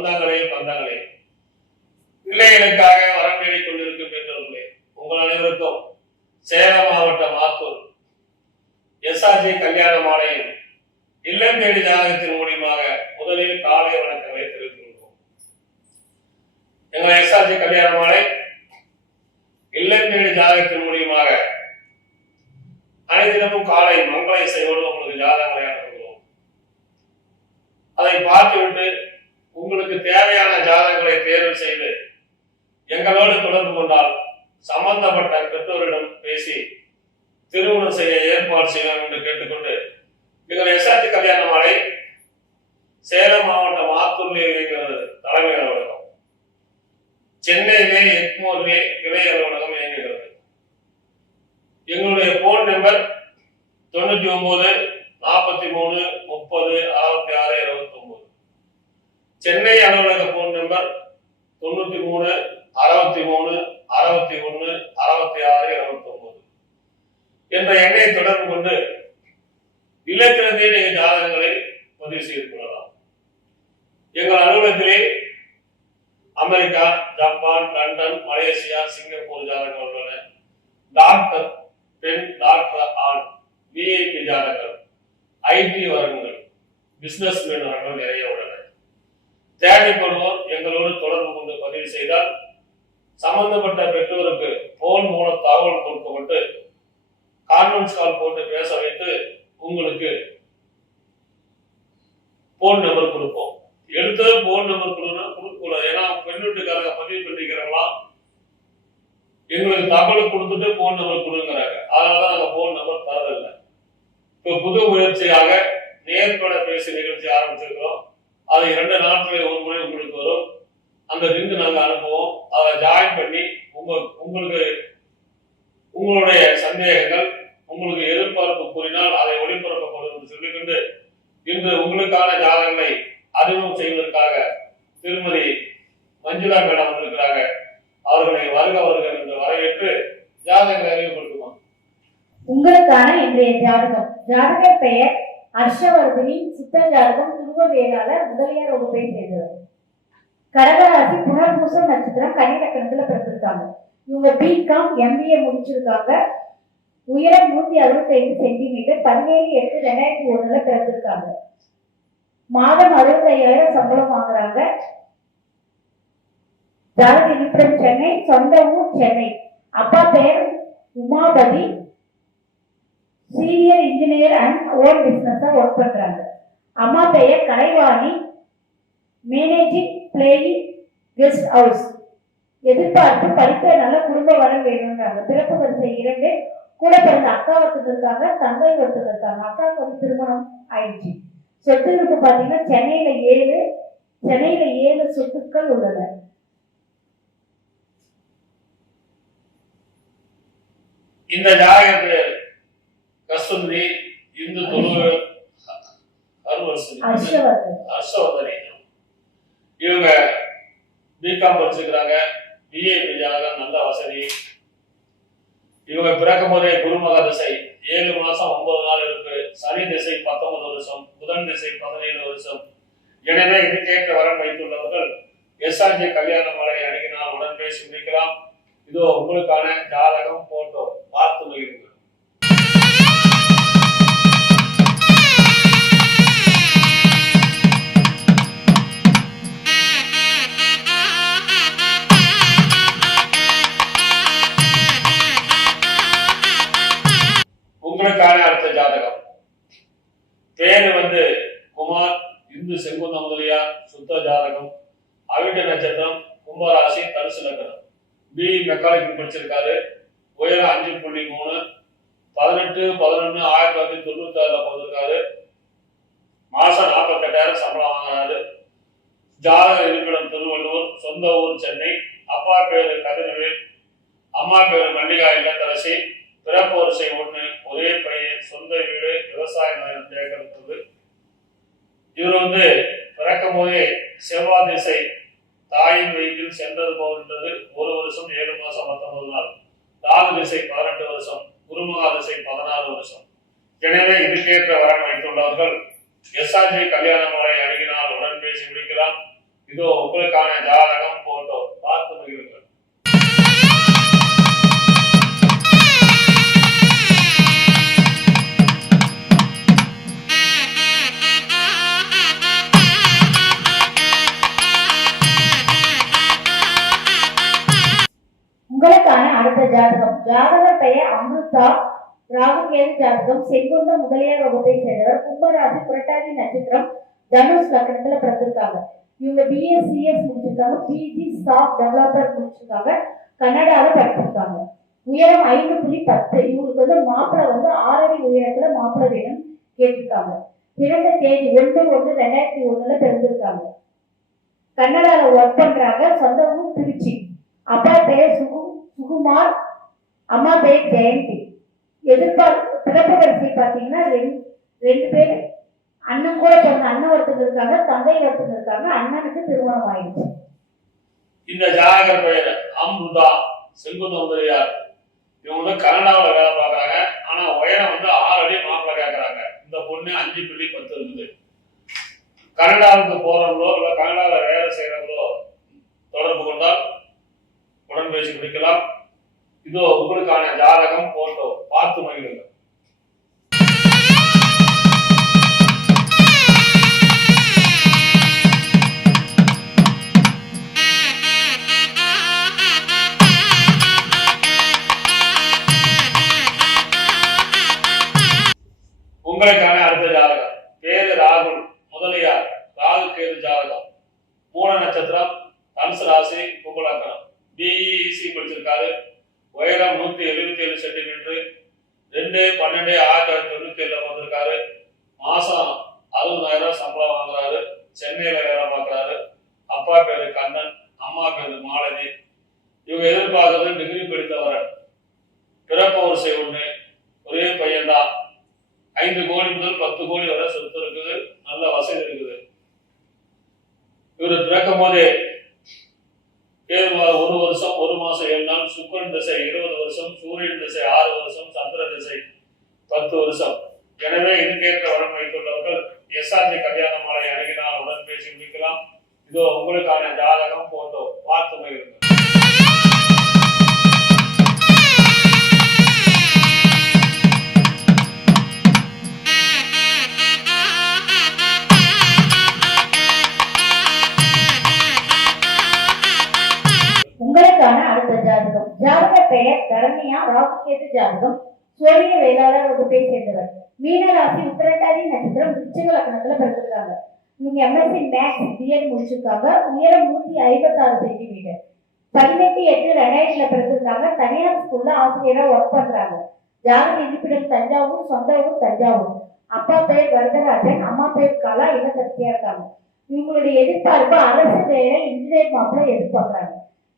சொந்தங்களே பந்தங்களே, பிள்ளைகளுக்காக வரம் தேடிக் கொண்டிருக்கும் பெற்றோர்களே, உங்கள் அனைவருக்கும் சேலம் மாவட்டம் ஆத்தூர் எஸ்ஆர்ஜி கல்யாண மாலையின் இல்லம் தேடி ஜாதகத்தின் மூலியமாக முதலில் காலை வணக்கங்களை தெரிவித்துள்ளோம். எங்கள் எஸ்ஆர்ஜி கல்யாண மாலை இல்லம் தேடி ஜாதகத்தின் மூலியமாக அனைத்தினமும் காலை மங்கள இசையோடு உங்களுக்கு ஜாதகங்களை அனுப்புகிறோம். அதை பார்த்துவிட்டு உங்களுக்கு தேவையான ஜாதகங்களை தேர்வு செய்து எங்களோடு தொடர்பு கொண்டால் சம்பந்தப்பட்ட பெற்றோரிடம் பேசி திருமணம் செய்ய ஏற்பாடு செய்யலாம் என்று கேட்டுக்கொண்டு, எங்கள் எஸ்ஆர்ஜி கல்யாண மாலை சேலம் மாவட்டம் ஆத்தூரிலே இயங்குகிறது தலைமை அலுவலகம். சென்னையிலே எக்மோரிலே கிளை அலுவலகம் இயங்குகிறது. எங்களுடைய போன் நம்பர் 99 43 30 66 29. சென்னை அலுவலக போன் நம்பர் 93 63 61 66 29 என்ற எண்ணை தொடர்பு கொண்டு இல்லத்திலிருந்தே நீங்கள் ஜாதகங்களை பதிவு செய்து கொள்ளலாம். எங்கள் அலுவலகத்திலே America, Japan, London, Malaysia, Singapore ஜாதகங்கள் உள்ளன. டாக்டர், பெண், டாக்டர், ஆண், விஐபி ஜாதகங்கள், ஐடி வரங்கள், பிசினஸ் மேன் வரங்கள் நிறைய உள்ளன. தேவைப்படுவோர் எங்களோடு தொடர்பு கொண்டு பதிவு செய்தால் சம்பந்தப்பட்ட பெற்றோருக்கு போன் மூலம் தகவல் கொடுக்கப்பட்டு கான்ஃபரன்ஸ் கால் போட்டு பேச வைத்து உங்களுக்கு போன் நம்பர் கொடுப்போம். எடுத்து போன் நம்பர் கொடுக்கக்கூடாது. ஏன்னா பெண் வீட்டுக்காரங்க பதிவு பண்ணிக்கிறவங்களா எங்களுக்கு தகவல் கொடுத்துட்டு போன் நம்பர் கொடுங்கிறாங்க. அதனாலதான் நாங்க போன் நம்பர் தரதில்லை. இப்ப புது முயற்சியாக நேர்பட பேசி நிகழ்ச்சி ஆரம்பிச்சிருக்கிறோம். அது 2 நாட்களில் ஒரு முறை உங்களுக்கு வரும். அந்த லிங்க் நாங்க அனுப்புவோம். அதை ஜாயின் பண்ணி உங்களுக்கு உங்களுடைய சந்தேகங்கள், உங்களுக்கு எதிர்பார்ப்பு கூறினால் அதை ஒளிபரப்பப்படும் என்று சொல்லிக்கொண்டு, இன்று உங்களுக்கான ஜாதகங்களை அறிமுகம் செய்வதற்காக திருமதி மஞ்சுளா மேடம் வந்திருக்கிறாங்க. அவர்களை வருக என்று வரவேற்று ஜாதகங்களை அறிமுகப்படுத்துவோம். உங்களுக்கான இன்றைய ஜாதகம். ஜாதக பெயர் ஹர்ஷவர்தினி. சித்த ஜாதகம் துருவ வேளாளர் முதலியார் வகுப்பை சேர்ந்தவர். கடகராசி புனர்பூசம் நட்சத்திரம் கன்னிலக்கணத்துல பிறந்திருக்காங்க. இவங்க பிகாம் எம்பிஏ முடிச்சிருக்காங்க. உயரம் 165 சென்டிமீட்டர். 17/8/2001 பிறந்திருக்காங்க. மாதம் 65,000 சம்பளம் வாங்குறாங்க. ஜாதக இருப்பிடம் சென்னை, சொந்த ஊர் சென்னை. அப்பா பெயர் Umapathi. Senior engineer and own business work பண்றாங்க. அம்மா பெயர் Kalaivani. Managing playing guest house. எதிர்பார்ப்பு படித்த நல்ல குடும்ப வரம் வேணும்ன்றாங்க. பிறப்பு வரிசை 2. கூட பிறந்த அக்கா ஒருத்தர் இருக்காங்க, தங்கை ஒருத்தர் இருக்காங்க. அக்காவுக்கு வந்து திருமணம் ஆயிடுச்சு. சொத்து இருக்கு பாத்தீங்கன்னா சென்னையில 7 சொத்துக்கள் உள்ளன. இந்த ஜாதகத்தில் கஸ்தூரி இந்து ஹர்ஷவர்தனி இவங்க பிகாம் படிச்சிருக்கிறாங்க. பிஏபி ஜாதகம், நல்ல வசதி. இவங்க பிறக்கும் போதே குருமக திசை 7 மாசம் 9 நாள் இருக்கு. சனி திசை 19 வருஷம், புதன் திசை 17 வருஷம். எனவே இதுக்கேற்ற வரம் வைத்துள்ளவர்கள் எஸ்ஆர்ஜி கல்யாண மாலை அணுகினால் உடன் பேசி முடிக்கலாம். இதோ உங்களுக்கான ஜாதகம், போட்டோ பார்த்து மகிழுங்கள். உங்களுக்கான அடுத்த ஜாதகம். பேரு வந்து குமார். இந்து செங்குந்த முதலியார். சுத்த ஜாதகம். அவிட்ட நட்சத்திரம். கும்பராசி, தனுசு லக்னம். பி மெக்கானிக்கல் படிச்சிருக்காரு. உயரம் 5.3. 18/11/1996 பிறந்திருக்காரு. மாசம் 48,000 சம்பளம் வாங்குறாரு. ஜாதக இருப்பிடம் திருவள்ளூர். சொந்த ஊர் சென்னை. அப்பா பேரு கதிரவேல். அம்மா பேரு மல்லிகா இல்லத்தரசி. பிறப்பு வரிசை 1. ஒரே பையன். சொந்த வீடு. விவசாயம் தேர்ந்தெடுத்தது. இவர் வந்து பிறக்கும் போதே செவ்வாய் திசை தாயின் வயிற்றில் சென்றது போகின்றது. 1 வருஷம் 7 மாசம் 19 நாள். ராகு திசை 18 வருஷம். குருமகா திசை 16 வருஷம். எனவே இதுக்கேற்ற வரம் வைத்துள்ளவர்கள் எஸ்ஆர்ஜி கல்யாண மாலை அணுகினால் உடன் பேசி முடிக்கலாம். இதோ உங்களுக்கான ஜாதகம் போட்டோ பார்த்து மகிழுங்கள். உங்களுக்கான அடுத்த ஜாதகம். ஜாதகர் பெயர் அமிர்தா. ராகுகேது ஜாதகம். செங்குந்த முதலியார் வகுப்பை சேர்ந்தவர். கும்பராசி. புரட்டாதி நட்சத்திரம். தனுஷ் லக்னத்துல பிறந்திருக்காங்க. இவங்க பிஎஸ்சிஎஸ் முடிச்சிருக்காங்க. பிஜி சாஃப்ட் டெவலப்பர் முடிச்சிருக்காங்க. கன்னடால படிச்சிருக்காங்க. உயரம் 5.10. இவங்களுக்கு மாப்பிள்ளை 6 அடி உயரத்துல மாப்பிள்ளை வேணும் கேட்டிருக்காங்க. பிறந்த தேதி 1/1/2001 பிறந்திருக்காங்க. கன்னடால ஒர்க் பண்றாங்க. சொந்த ஊர் திருச்சி. அப்பா பெயர் சுகுமார். அம்மா பெயர் ஜெயந்தி. பிறப்பு வரிசை பார்த்தீங்கன்னா ரெண்டு பேர் அண்ணன் கூட பிறந்த அண்ணன் ஒருத்தர் இருக்காங்க, தங்கை ஒருத்தர் இருக்காங்க. அண்ணனுக்கு திருமணம் ஆயிடுச்சு. இந்த ஜாதகர் பெயர் அம்ருதா. செங்குந்த முதலியார். இவங்க கனடாவில் வேலை பார்க்கறாங்க. ஆனா உயரம் 6 அடி மாப்பிள்ளை கேட்கறாங்க. இந்த பொண்ணு 5.10 இருக்குது. கனடாவுக்கு போறவங்களோ இல்ல கனடாவில் வேலை செய்யறவங்களோ தொடர்பு கொண்டால் உடன் பேசி முடிக்கலாம். இதோ உங்களுக்கான ஜாதகம் போட்டோ பார்த்து மகிழுங்கள். உங்களுக்கான அடுத்த ஜாதகம். பேரு ராகுல் முதலியார். ராகு கேது ஜாதகம். மூல நட்சத்திரம். தனுசு ராசி. கும்பலக்கணம். பிஇசி படிச்சிருக்காரு. உயரம் 177 சென்டிமீட்டர். 2/12/1997 வந்திருக்காரு. மாசம் 60,000 சம்பளம் வாங்குறாரு. சென்னையில வேலை பார்க்கறாரு. அப்பா பேரு கண்ணன். அம்மா பேரு மாலதி. இவங்க எதிர்பார்க்கறது டிகிரி படித்தவர். பிறப்பு வரிசை 1. ஒரே பையன்தான். 5 கோடி முதல் 10 கோடி வரை சொத்து இருக்குது. நல்ல வசதி இருக்குது. இவரு பிறக்கும் போதே 1 வருஷம் 1 மாசம் 7 நாள். சுக்கிரன் திசை 20 வருஷம். சூரியன் திசை 6 வருஷம். சந்திர திசை 10 வருஷம். எனவே இதுக்கேற்ற வரம் வைத்துள்ளவர்கள் எஸ்ஆர்ஜி கல்யாண மாலை அணுகினால் உடன் பேசி முடிக்கலாம். இதோ உங்களுக்கான ஜாதகம் போட்டோ பார்த்து மகிழுங்கள். உங்களுக்கான அடுத்த ஜாதகம். ஜாதக பெயர் தரணியா. ராகுகேது ஜாதகம். சோழிய வேளாளர் வகுப்பை சேர்ந்தவர். மீனராசி. உத்திரட்டாதி நட்சத்திரம். விருச்சிக லக்னத்துல பிறந்திருக்காங்க. இவங்க எம்எஸ்சி மேக்ஸ் பிஎட் முடிச்சிருக்காங்க. உயரம் 156 சென்டிமீட்டர். 18/8/2000 பிறந்திருக்காங்க. தனியார் ஸ்கூல்ல ஆசிரியரா ஒர்க் பண்றாங்க. ஜாதக இருப்பிடம் தஞ்சாவூர். சொந்த ஊர் தஞ்சாவூர். அப்பா பெயர் வரதராஜன். அம்மா பெயர் கலா. இல்லத்தரசியா இருக்காங்க. இவங்களுடைய எதிர்பார்ப்பு அரசு வேலை, இன்ஜினியர் மாப்பிள்ளை எதிர்பார்க்கறாங்க.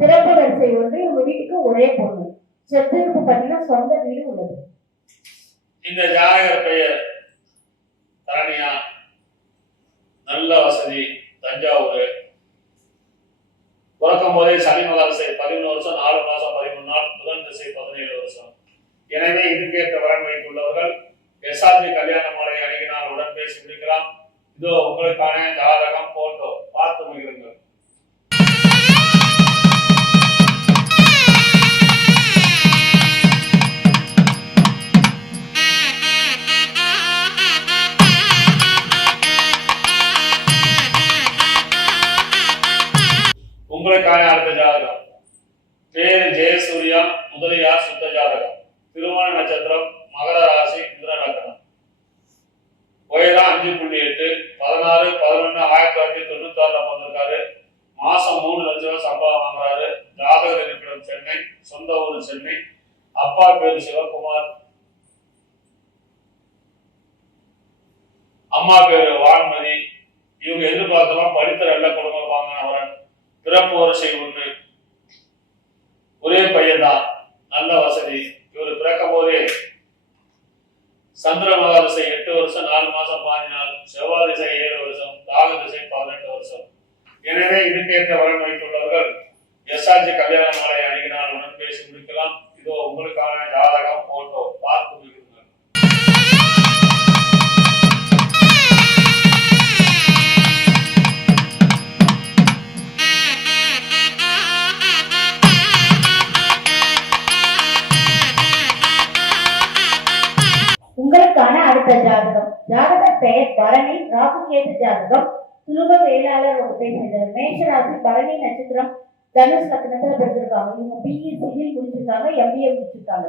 பிறப்பு வரிசை 1. இவங்க வீட்டுக்கு ஒரே பொண்ணு. சொத்துக்கு பார்த்தீங்கன்னா சொந்த வீடு உள்ளது. இந்த ஜாதகர் பெயர் தரணியா. நல்ல வசதி. தஞ்சாவூர். பிறக்கும் போதே சனி மகாதசை 11 வருஷம் 4 மாசம் 13 நாள். புதன் திசை 17 வருஷம். எனவே இதுக்கேற்ற வரன் வைத்துள்ளவர்கள் எஸ்ஆர்ஜி கல்யாண மாலை அணுகினால் உடன் பேசி முடிக்கலாம். இதோ உங்களுக்கான ஜாதகம் போட்டோ பார்த்து மகிழுங்கள். உங்களுக்கான அடுத்த ஜாதகம். பேரு ஜெயசூர்யா. முதலியார். சுத்த ஜாதகம். திருமண நட்சத்திரம். மகர ராசி. மிதுன லக்னம். உயரம் 5.8. 16/11/1996 பிறந்திருக்காரு. மாசம் 3 லட்சம் சம்பளம் வாங்குறாரு. ஜாதக இருப்பிடம் சென்னை. சொந்த ஊர் சென்னை. அப்பா பேரு சிவகுமார். அம்மா பேரு வான்மதி. இவங்க எதிர்பார்த்தலாம் படித்த நல்ல குடும்பம் வாங்கினவரன். பிறப்பு வரிசை 1. ஒரே பையன்தான். நல்ல வசதி. இவரு பிறக்கும் போதே சந்திர மகாதிசை 8 வருஷம் 4 மாசம் 15 நாள். செவ்வாய் திசை 7 வருஷம். ராகு திசை 18 வருஷம். எனவே இதுக்கேற்ற வரன் வைத்துள்ளவர்கள் எஸ்ஆர்ஜி கல்யாண மாலை அணுகினால் உடன் பேசி முடிக்கலாம். இதோ உங்களுக்கான ஜாதகம் போட்டோ பார்த்து மகிழுங்கள். பெயர் பரணி, ராகு கேது ஜாதகம், துருவ வேளாளர் வகுப்பை சேர்ந்தவர். மேஷராசி, பரணி நட்சத்திரம், தனுஷ் லக்னத்துல பிறந்திருக்காங்க. இவங்க பிஇ சிவில் முடிச்சிருக்காங்க, எம்பிஏ முடிச்சிருக்காங்க.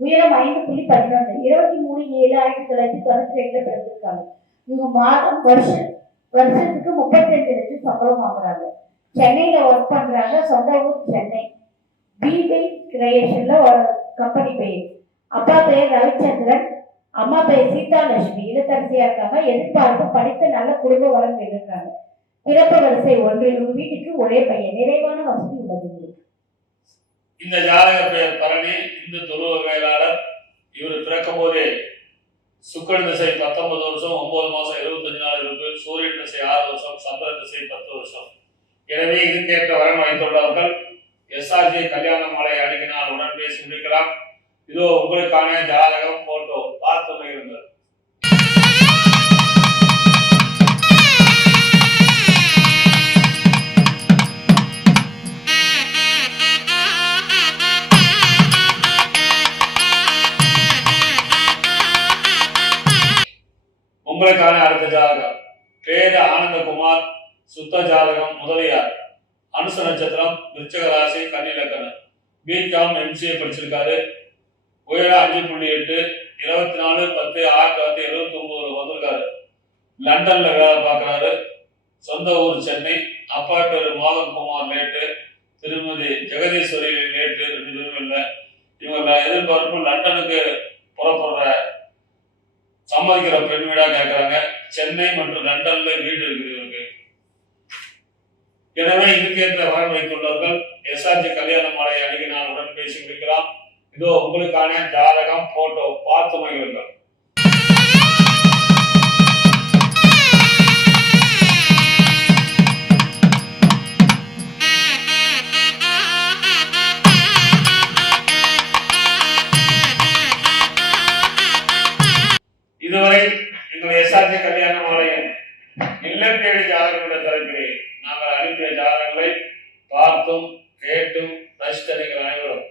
உயரம் 5.11, 23/7/1992 பிறந்திருக்காங்க. இவங்க மாதம் வருஷத்துக்கு 32 லட்சம் சம்பளம் வாங்குறாங்க. சென்னையில ஒர்க் பண்றாங்க. சொந்த ஊர் சென்னை. பிபி கிரியேஷன்ல ஒரு கம்பெனி பெயர். அப்பா பெயர் ரவிச்சந்திரன், அம்மா பெயர் சீதாலட்சுமி. இல்லத்தரசியா இருக்காங்க. எதிர்பார்ப்பு படித்த நல்ல குடும்ப வரம் இருக்காங்க. பிறப்பு வரிசை 1. இவங்க வீட்டுக்கு ஒரே பையன். நிறைவான வசதி உள்ளது உங்களுக்கு. இந்த ஜாதக பெயர் பரணி, இந்து துருவ வேளாளர். இவர் பிறக்கும் போதே சுக்கிரன் திசை 19 வருஷம், 9 மாசம் 75 நாள் இருக்கு. சூரியன் திசை 6 வருஷம், சந்திர திசை 10 வருஷம். எனவே இதுக்கேற்ற வரம் அளித்துள்ளவர்கள் எஸ்ஆர்ஜி கல்யாண மாலை அணுகினால் உடன் பேசி முடிக்கலாம். இதோ உங்களுக்கான ஜாதகம் போட்டோ பார்த்து மகிழுங்கள். உங்களுக்கான அடுத்த ஜாதகம் பேரு ஆனந்தகுமார், சுத்த ஜாதகம் முதலியார், அனுச நட்சத்திரம், விருச்சிக ராசி, கன்னி லக்னம், பிகாம் எம்சிஏ படிச்சிருக்காரு. உயரம் 5.8, 24/10/1979 வந்திருக்காரு. லண்டன்ல வேலை பார்க்கிறாரு. சொந்த ஊர் சென்னை. அப்பா பேரு மோகன் குமார் லேட்டு, திருமதி ஜெகதீஸ்வரி லேட்டு, 2 பேரும் இல்லை. இவங்க எதிர்பார்ப்பு லண்டனுக்கு புறப்படுற சம்மதிக்கிற பெண் வீடா கேட்கிறாங்க. சென்னை மற்றும் லண்டன்ல வீடு இருக்குது இவருக்கு. எனவே இதுக்கேற்ற வரம் வைத்துள்ளவர்கள் எஸ்ஆர்ஜி கல்யாண மாலை அணுகினால் உடன் பேசி முடிக்கலாம். இதோ உங்களுக்கான ஜாதகம் போட்டோ பார்த்து மகிழுங்கள். இதுவரை எங்கள் எஸ்ஆர்ஜி கல்யாண மாலையின் இல்லம் தேடி ஜாதகம் என்ற தலைப்பிலே நாங்கள் அனுப்பிய ஜாதகங்களை பார்த்தும் கேட்டும் ரசித்த நீங்கள் அனைவரும்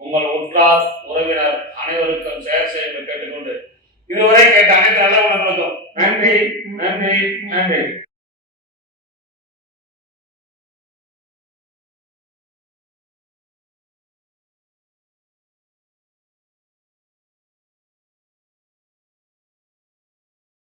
உங்கள் உற்றார் உறவினர் அனைவருக்கும் ஷேர் செய்ய கேட்டுக்கொண்டு இதுவரை கேட்ட அனைத்து நல்ல உணர்வுகளுக்கும் நன்றி நன்றி நன்றி.